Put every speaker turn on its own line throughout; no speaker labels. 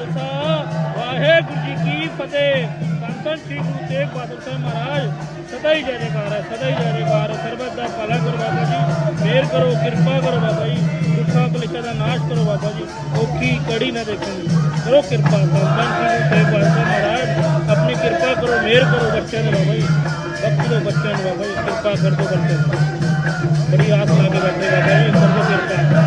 ਖਾਲਸਾ, ਵਾਹਿਗੁਰੂ ਜੀ ਕੀ ਫਤਿਹ। ਧੰਨ ਸ੍ਰੀ ਗੁਰੂ ਤੇਗ ਬਹਾਦਰ ਸਾਹਿਬ ਮਹਾਰਾਜ ਸਦਾ ਹੀ ਜੈ ਜੈਕਾਰ ਹੈ ਸਦਾ ਹੀ ਜੈ ਜੈਕਾਰ ਸਰਬਤ ਦਾ ਭਲਾ ਕਰੋ ਬਾਬਾ ਜੀ ਮਿਹਰ ਕਰੋ, ਕਿਰਪਾ ਕਰੋ ਬਾਬਾ ਜੀ, ਦੁੱਖਾਂ ਕਲੇਸ਼ਾਂ ਦਾ ਨਾਸ਼ ਕਰੋ ਬਾਬਾ ਜੀ, ਔਖੀ ਕੜੀ ਨਾ ਦੇਖਣ। ਕਰੋ ਕਿਰਪਾ ਧੰਨ ਸ੍ਰੀ ਗੁਰੂ ਤੇਗ ਬਹਾਦਰ ਸਾਹਿਬ ਮਹਾਰਾਜ, ਆਪਣੀ ਕਿਰਪਾ ਕਰੋ ਮਿਹਰ ਕਰੋ ਬੱਚਿਆਂ ਨੂੰ ਬਾਬਾ ਜੀ ਬਖਸ਼ ਦਿਓ ਬੱਚਿਆਂ ਨੂੰ ਬਾਬਾ ਜੀ, ਕਿਰਪਾ ਕਰ ਦਿਓ ਬੱਚਿਆਂ ਬੜੀ ਆਸ ਲਾ ਕੇ ਬੈਠੇ ਬਾਬਾ ਜੀ ਸਰਬਤ ਕਿਰਪਾ।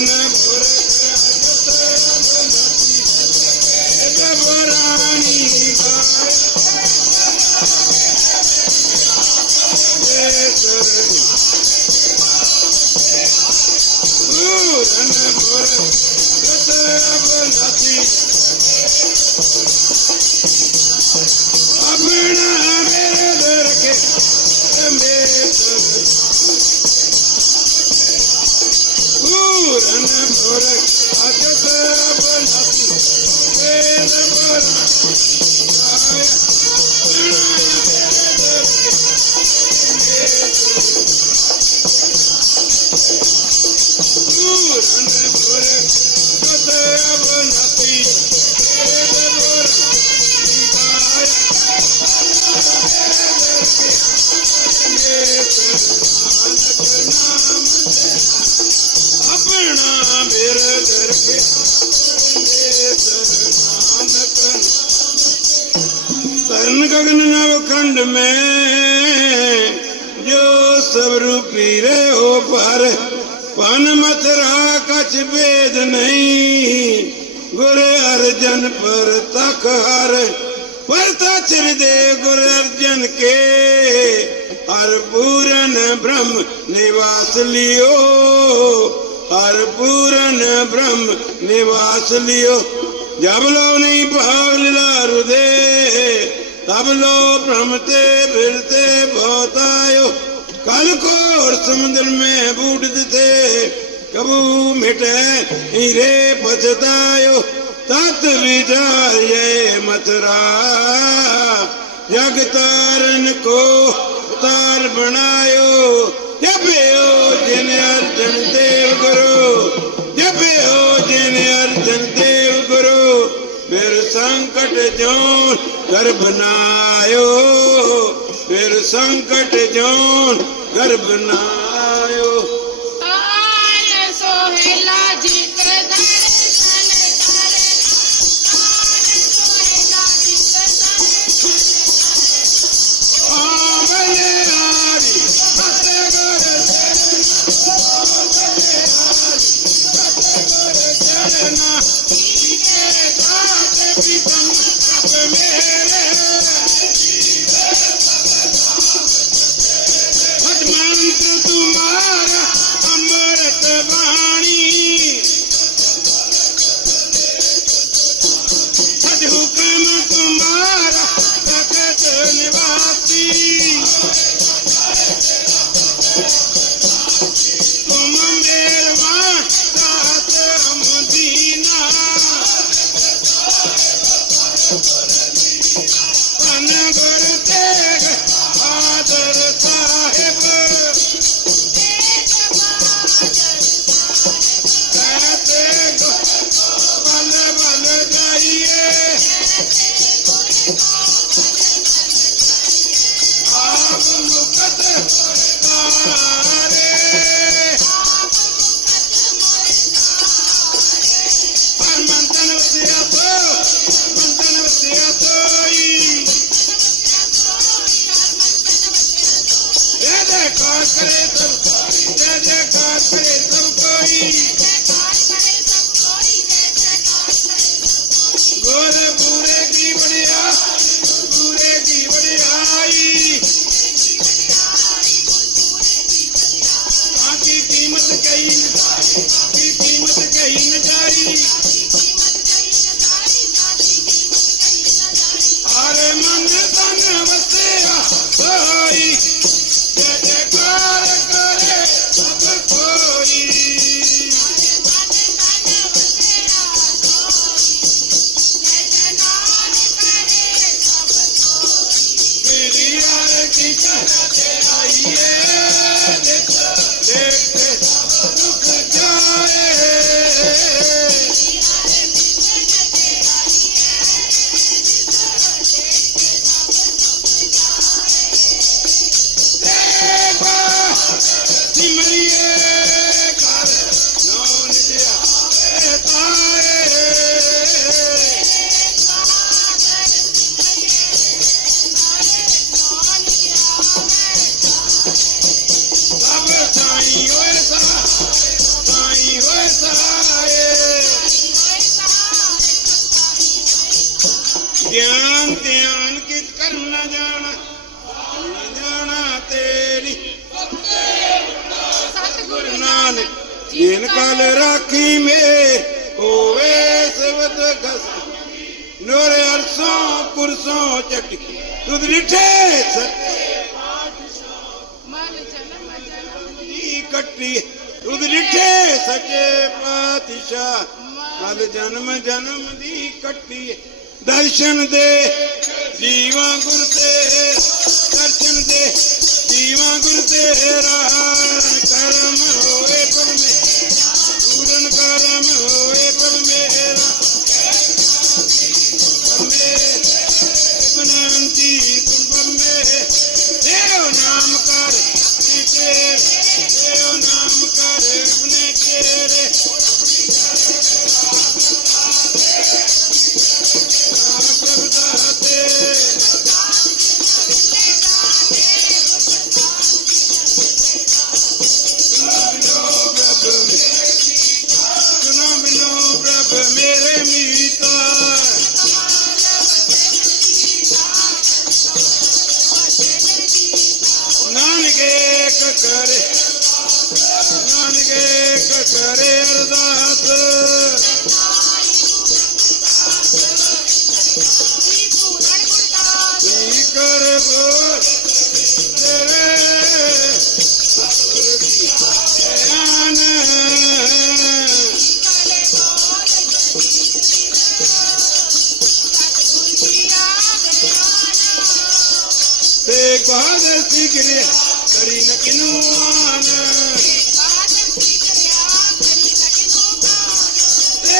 ਆਪਣਾ गगन नव खंड में जो सब रूपी रे हो पर पन मथुरा कछ भेद नहीं गुर अर्जन पर तक हर पर तचर दे गुर अर्जन के हर पूरन ब्रह्म निवास लियो हर पूरन ब्रह्म निवास लियो जब लो नहीं भाव लीला हृदय ਤਬ ਲੋ ਭ੍ਰਮ ਤੇ ਫਿਰਤੇ ਬਹੁਤ ਆਇਓ। ਕਲ ਕੋਰ ਸਮੁੰਦਰ ਮੇ ਬੂਟ ਦਿੱਤੇ, ਕਬੂ ਮਿਟੈ ਹੀਰੇ ਪਛਤਾਇਓ। ਤਤ ਵਿਚਾਰਿਏ ਮਥਰਾ, ਜਗ ਤਾਰਨ ਕੋ ਤਾਰ ਬਣਾਇਓ। ਜਪਿਓ ਜਿਨ ਅਰਜਨ जान गर्ब फिर संकट जो गर्ब नयो
सो गोरखपुर की बढ़िया पूरे की
बढ़िया आई ਆਈਏ ਦੇਖ ਦੇਖ ਦੁੱਖ ਜਾਏ। ਗਿਆਨ ਧਿਆਨ ਕਿਤ ਕਰਨਾ ਜਾਣਾ ਨਾ ਜਾਣਾ? ਤੇਰੀ ਗੁਰੂ ਨਾਨਕ ਜੀਨ ਕਲ ਰਾਖੀ ਮੇ ਹੋਵੇ ਸਬਦ ਗਸ ਨੋਰੇ ਅਰਸੋਂ ਕੁਰਸੋਂ ਚਟੀ। ਤੁਧ ਰਿਠੇ ਸੱਚੇ ਦੀ ਕੱਟੀ। ਤੁਧ ਰਿਠੇ ਸੱਚੇ ਪਾਤਸ਼ਾਹ। ਮਲ ਜਨਮ ਜਨਮ ਦੀ ਕੱਟੀ। ਦਰਸ਼ਨ ਦੇ ਜੀਵਾਂ ਗੁਰ ਤੇਰੇ, ਦਰਸ਼ਨ ਦੇ ਜੀਵਾਂ ਗੁਰ ਤੇਰਾ ਕਰਮ ਹੋਏ ਪਰਮੇ ਪੂਰਨ ਕਰਮ ਹੋਏ ਪਰਮੇਰਾ ਪਰਮੇ ਬਨੰਤੀ ਤੁਮ ਪਰਮੇ ਦੇਵ ਨਾਮ ਕਰ ਤੇਰੇ ਦੇਵ ਨਾਮ ਕਰ, ਆਪਣੇ ਤੇਰੇ ਤੇ ਬਹਾਦਰ ਸਿਗਰੇ ਕਰੀ ਨ ਕਿਨੂ ਆਨ ਤੇ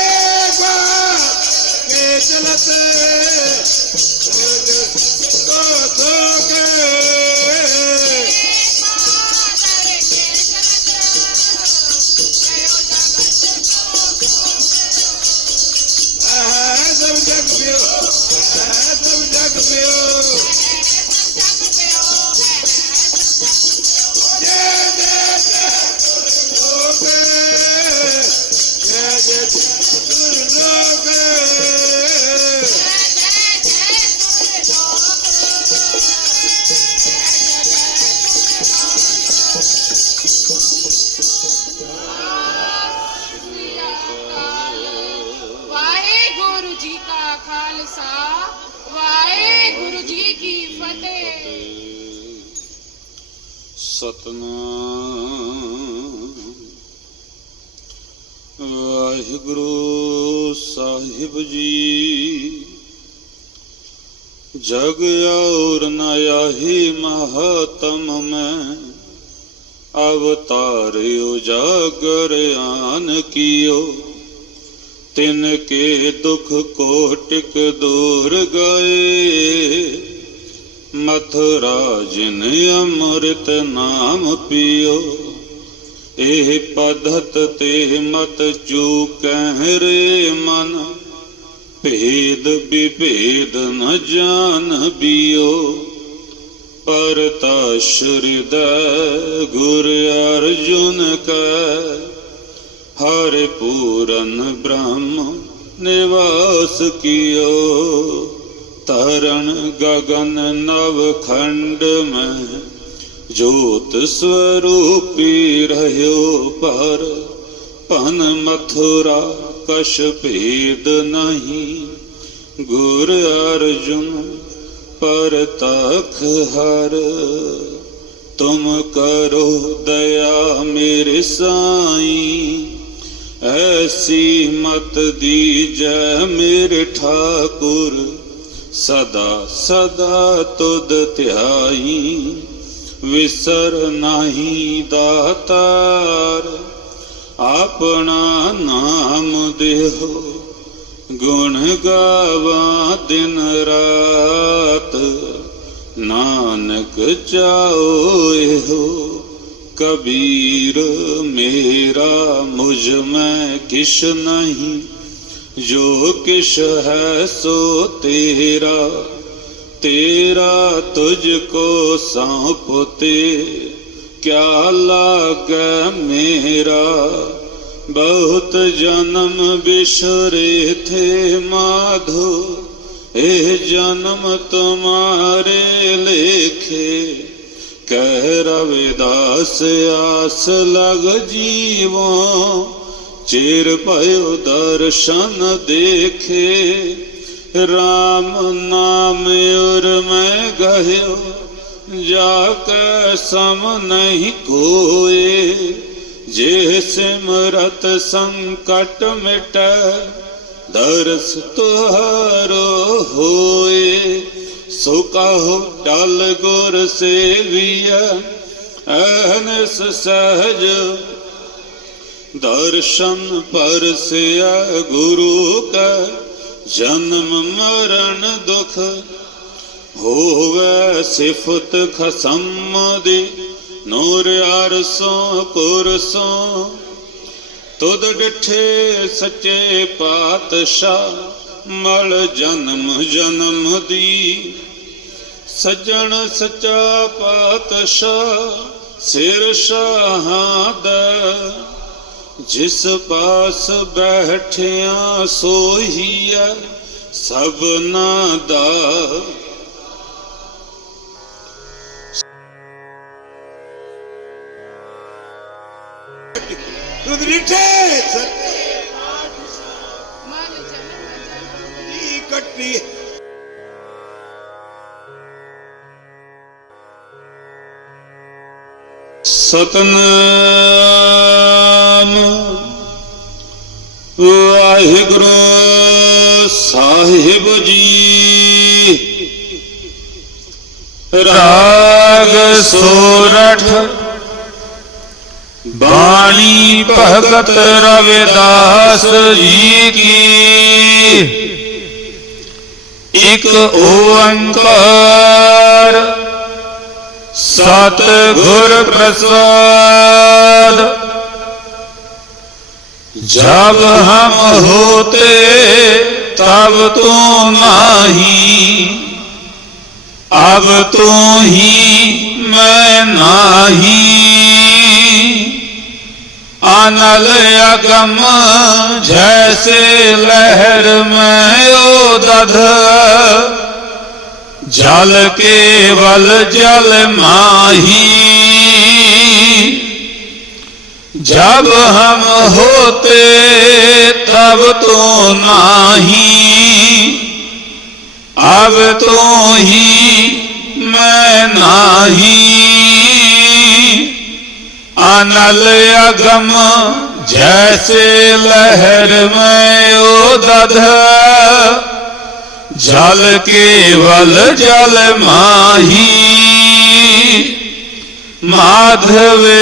ਸਤਨਾਮ। ਵਾਹਿਗੁਰੂ ਸਾਹਿਬ ਜੀ, ਜਗ ਔਰ ਨ ਆਹੀ ਮਹਤਮ ਮੈਂ, ਅਵਤਾਰਿਓ ਜਾਗਰ ਆਨ ਕੀਓ। ਤਿਨ ਕੇ ਦੁਖ ਕੋਟਿਕ ਦੂਰ ਗਏ ਮਥੁਰਾ ਜਿਨ ਅੰਮ੍ਰਿਤ ਨਾਮ ਪੀਓ। ਇਹ ਪਧਤ ਤੇ ਮਤ ਚੂਕਹਿ ਰੇ ਮਨ। ਭੇਦ ਵਿਭੇਦ ਨ ਜਾਣ ਬਿਓ। ਪਰਤਾ ਸ਼੍ਰਿਦੈ ਗੁਰ ਅਰਜੁਨ ਕੈ। ਹਰਿ ਪੂਰਨ ਬ੍ਰਹਮ ਨਿਵਾਸ ਕੀਓ। ਤਰਨ ਗगन ਨਵ ਖੰਡ ਮੈਂ, ਜੋਤ ਸਵਰੂਪੀ ਰਹਿਓ ਪਰ, ਭਨ ਮਥੁਰਾ ਕਸ਼ ਭੇਦ ਨਹੀਂ। ਗੁਰ ਅਰਜੁਨ ਪਰ ਤਖ ਹਰ, ਤੁਮ ਕਰੋ ਦਇਆ ਮੇਰੇ ਸਾਈਂ। ਐਸੀ ਮਤ ਦੀਜੈ ਮੇਰੇ ਠਾਕੁਰ ਸਦਾ ਸਦਾ ਤੁਧ ਧਿਆਈ, ਵਿਸਰ ਨਹੀਂ ਦਾਤਾਰ। ਆਪਣਾ ਨਾਮ ਦੇਹੋ, ਗੁਣ ਗਾਵਾਂ ਦਿਨ ਰਾਤ। ਨਾਨਕ ਚਾਓ ਇਹੋ ਕਬੀਰ ਮੇਰਾ ਮੁਝ ਮੈਂ ਕਿਛ ਨਹੀਂ। ਜੋ ਕਿਛ ਹੈ ਸੋ ਤੇਰਾ ਤੇਰਾ ਤੁਝ ਕੋ ਸੌਂਪਤੇ ਕਿਆ ਲਾਗੈ ਮੇਰਾ ਬਹੁਤ ਜਨਮ ਬਿਸਰੇ ਥੇ ਮਾਧੋ ਇਹ ਜਨਮ ਤੁਮਾਰੇ ਲੇਖੇ ਕਹਿ ਰਵਿਦਾਸ ਆਸ ਲਗ ਜੀਵੋ ਚਿਰ ਭਇਓ ਦਰਸ਼ਨ ਦੇਖੇ RAM ਨਾਮ ਉਰ ਮੈਂ ਗਹਿਓ ਜਾ ਕੈ ਸਮ ਨਹੀਂ ਕੋਏ ਜੇ ਸਿਮਰਤ ਸੰਕਟ ਮਿਟੈ ਦਰਸ ਤੁਹਾਰੋ ਹੋਏ ਸੋ ਕਹੋ ਟਲ ਗੁਰ ਸੇਵੀਐ ਅਹਨਸ ਸਹਜ ਦਰਸ਼ਨ ਪਰਸਿਆ ਗੁਰੂ ਕਾ, ਜਨਮ ਮਰਨ ਦੁਖ ਹੋਵੇ ਸਿਫਤ ਖਸਮ ਦੀ, ਨੂਰ ਅਰਸੋਂ ਕੁਰਸੋਂ ਤੁਧ ਡਿਠੇ ਸੱਚੇ ਪਾਤਸ਼ਾਹ, ਮਲ ਜਨਮ ਜਨਮ ਦੀ। ਸੱਜਣ ਸੱਚਾ ਪਾਤਸ਼ਾਹ, ਸਿਰ ਸ਼ਾਹਾਂ ਦਾ। ਜਿਸ ਪਾਸ ਬੈਠਿਆ ਸੋਹੀਐ ਸਭਨਾ ਦਾ।
ਤੁਧ ਰਿਠੇ ਸਤ
ਮਨ ਜਨਮ
ਦੀ ਕੱਟੀ
ਸਤਨਾਮ ਵਾਹਿਗੁਰੂ ਸਾਹਿਬ ਜੀ। ਰਾਗ ਸੋਰਠ ਬਾਣੀ ਭਗਤ ਰਵਿਦਾਸ ਜੀ ਕੀ। ਇਕ ਓੰਕਾਰ ਸਤ ਗੁਰ ਪ੍ਰਸਾਦ ਜਬ ਹਮ ਹੋਤੇ, ਤਬ ਤੂੰ ਨਹੀਂ ਅਬ ਤੂੰ ਹੀ ਮੈਂ ਨਹੀਂ। ਅਨਲ ਅਗਮ ਜੈਸੇ ਲਹਿਰ ਮੈਂ ਓ ਦਧ ਜਲ ਕੇਵਲ ਜਲ ਮਾਹੀ। जब हम होते तब तो नहीं अब तो ही मैं नहीं अनल अगम जैसे लहर में ओ दध जल केवल जल माही माधवे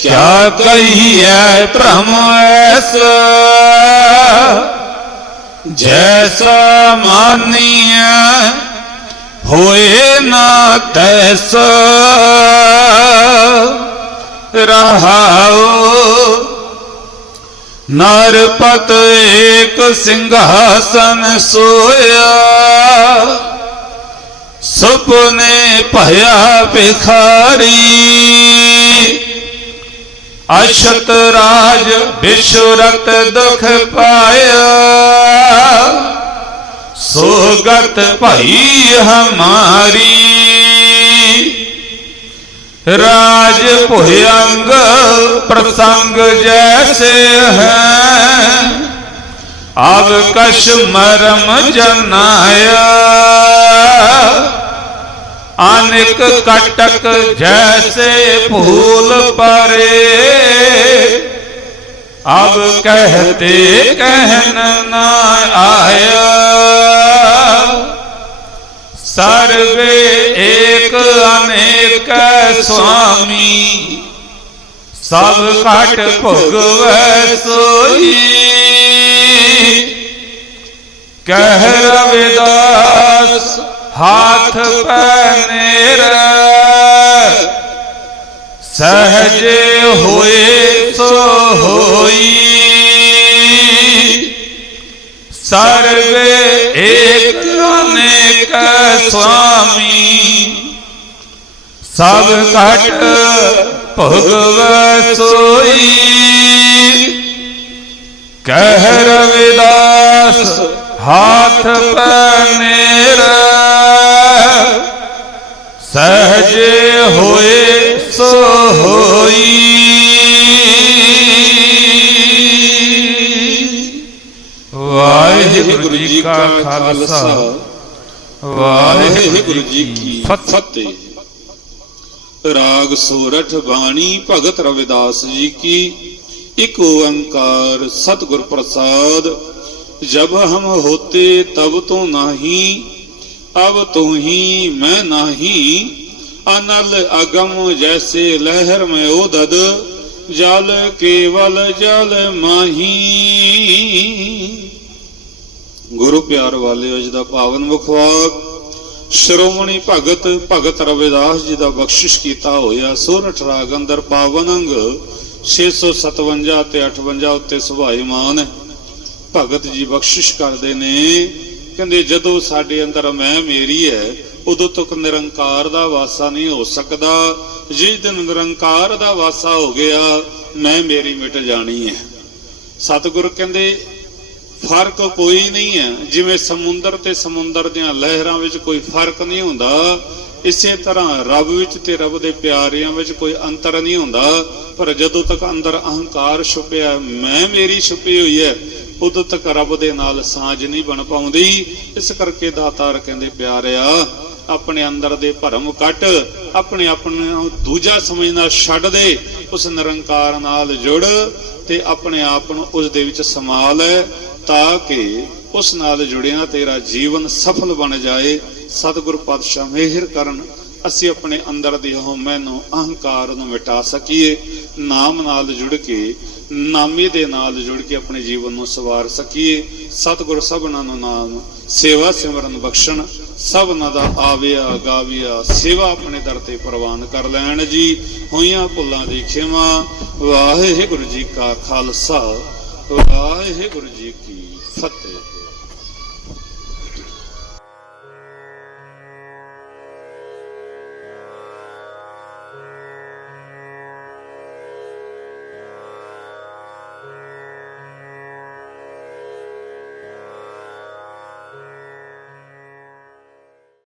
ਕਿਆ ਕਹੀਐ ਭ੍ਰਮ ਐਸ? ਜੈਸਾ ਮਾਨੀਐ ਹੋਏ ਨਾ ਤੈਸ। ਰਹਾਉ ਨਰਪਤ ਏਕ ਸਿੰਘਾਸਨ ਸੋਇਆ। ਸੁਪਨੇ ਭਇਆ ਭਿਖਾਰੀ।
ਅਸ਼ਤ ਰਾਜ ਬਿਸ਼ੁਰਤ ਦੁਖ ਪਾਇਆ। ਸੋਗਤ ਭਈ ਹਮਾਰੀ। ਰਾਜ ਭੁਯੰਗ ਪ੍ਰਸੰਗ ਜੈਸੇ ਹੈ। ਅਬ ਕਸ਼ ਮਰਮ ਜਨਾਇਆ ਅਨੇਕ ਕਟਕ ਜੈਸੇ ਫੂਲ ਪਰੇ। ਅਬ ਕਹਤੇ ਕਹਿਨ ਨਾ ਆਇਆ। ਸਰਵੇ ਏਕ ਅਨੇਕ ਸੁਆਮੀ। ਸਭ ਘਟ ਭਗਵੈ ਸੋਈ। ਕਹਿ ਰਵਿਦਾਸ ਹਾਥ ਪੈਨੇਰ ਸਹਜੇ ਹੋਏ ਸੋ ਹੋਈ। ਸਰਵੇ ਏਕ ਅਨੇਕ ਸੁਆਮੀ। ਸਭ ਘਟ ਭਗਵੈ ਸੋਈ। ਕਹਿ ਰਵਿਦਾਸ ਹਾਥ ਪੈਨੇਰ ਸਹਜੇ ਹੋਏ ਸੋ ਹੋਈ ਵਾਹਿਗੁਰੂ ਜੀ ਕਾ ਖਾਲਸਾ
ਵਾਹਿਗੁਰੂ ਜੀ ਕੀ ਫਤਿਹ ਰਾਗ ਸੋਰਠ ਬਾਣੀ ਭਗਤ ਰਵਿਦਾਸ ਜੀ ਕੀ ਇੱਕ ਓੰਕਾਰ ਸਤਿਗੁਰ ਪ੍ਰਸਾਦ जब हम होते तब तो नाही अब तो ही मैं नाही अनल अगम जैसे लहर में ओदद जल केवल जल माही ਗੁਰੂ ਪਿਆਰ ਵਾਲਿਓ ਜੀ ਦਾ ਪਾਵਨ ਮੁਖਵਾਕ ਸ਼੍ਰੋਮਣੀ ਭਗਤ ਭਗਤ ਰਵਿਦਾਸ ਜੀ ਦਾ ਬਖਸ਼ਿਸ਼ ਕੀਤਾ ਹੋਇਆ ਸੋਰਠ ਰਾਗ ਅੰਦਰ ਪਾਵਨ ਅੰਗ 657 ਤੇ 58 ਉੱਤੇ ਸੁਭਾਈਮਾਨ ਹੈ ਭਗਤ ਜੀ ਬਖਸ਼ਿਸ਼ ਕਰਦੇ ਨੇ, ਕਹਿੰਦੇ ਜਦੋਂ ਸਾਡੇ ਅੰਦਰ ਮੈਂ ਮੇਰੀ ਹੈ, ਉਦੋਂ ਤੱਕ ਨਿਰੰਕਾਰ ਦਾ ਵਾਸਾ ਨਹੀਂ ਹੋ ਸਕਦਾ। ਜਿਸ ਦਿਨ ਨਿਰੰਕਾਰ ਦਾ ਵਾਸਾ ਹੋ ਗਿਆ ਮੈਂ ਮੇਰੀ ਮਿਟ ਜਾਣੀ ਹੈ। ਸਤਿਗੁਰ ਕਹਿੰਦੇ, ਫ਼ਰਕ ਕੋਈ ਨਹੀਂ ਹੈ। ਜਿਵੇਂ ਸਮੁੰਦਰ ਤੇ ਸਮੁੰਦਰ ਦੀਆਂ ਲਹਿਰਾਂ ਵਿੱਚ ਕੋਈ ਫ਼ਰਕ ਨਹੀਂ ਹੁੰਦਾ, ਇਸੇ ਤਰ੍ਹਾਂ ਰੱਬ ਵਿੱਚ ਤੇ ਰੱਬ ਦੇ ਪਿਆਰਿਆਂ ਵਿੱਚ ਕੋਈ ਅੰਤਰ ਨਹੀਂ ਹੁੰਦਾ। ਪਰ ਜਦੋਂ ਤੱਕ ਅੰਦਰ ਅਹੰਕਾਰ ਛੁਪਿਆ ਮੈਂ ਮੇਰੀ ਛੁਪੀ ਹੋਈ ਹੈ ਉਦੋਂ ਤੱਕ ਰੱਬ ਦੇ ਨਾਲ ਸਾਂਝ ਨਹੀਂ ਬਣ ਪਾਉਂਦੀ। ਇਸ ਕਰਕੇ ਦਾਤਾਰ ਕਹਿੰਦੇ, ਪਿਆਰਿਆ, ਆਪਣੇ ਅੰਦਰ ਦੇ ਭਰਮ ਕੱਟ, ਆਪਣੇ ਆਪਣੇ ਨੂੰ ਦੂਜਾ ਸਮਝਣਾ ਛੱਡ ਦੇ, ਉਸ ਨਿਰੰਕਾਰ ਨਾਲ ਜੁੜ ਤੇ ਆਪਣੇ ਆਪ ਨੂੰ ਉਸ ਦੇ ਵਿੱਚ ਸਮਾ ਲੈ ਤਾਂ ਕਿ ਉਸ ਨਾਲ ਜੁੜਿਆ ਤੇਰਾ ਜੀਵਨ ਸਫਲ ਬਣ ਜਾਏ। ਸਤਿਗੁਰ ਪਾਤਸ਼ਾਹ ਮਿਹਰ ਕਰਨ। ਅਸੀਂ ਆਪਣੇ ਅੰਦਰ ਦੀ ਹਉਮੈ ਨੂੰ ਅਹੰਕਾਰ ਨੂੰ ਮਿਟਾ ਸਕੀਏ, ਨਾਮ ਨਾਲ ਜੁੜ ਕੇ, ਨਾਮੀ ਦੇ ਨਾਲ ਜੁੜ ਕੇ ਆਪਣੇ ਜੀਵਨ ਨੂੰ ਸਵਾਰ ਸਕੀਏ। ਸਤਿਗੁਰ ਸਭਨਾਂ ਨੂੰ ਨਾਮ, ਸੇਵਾ ਸਿਮਰਨ ਬਖਸ਼ਣ, ਸਭਨਾਂ ਦਾ ਆਵਿਆ, ਗਾਵਿਆ, ਸੇਵਾ ਆਪਣੇ ਦਰ ਤੇ ਪ੍ਰਵਾਨ ਕਰ ਲੈਣ ਜੀ। ਹੋਈਆਂ ਭੁੱਲਾਂ ਦੀ ਖਿਮਾ, ਵਾਹਿਗੁਰੂ ਜੀ ਕਾ ਖਾਲਸਾ, ਵਾਹਿਗੁਰੂ ਜੀ ਕੀ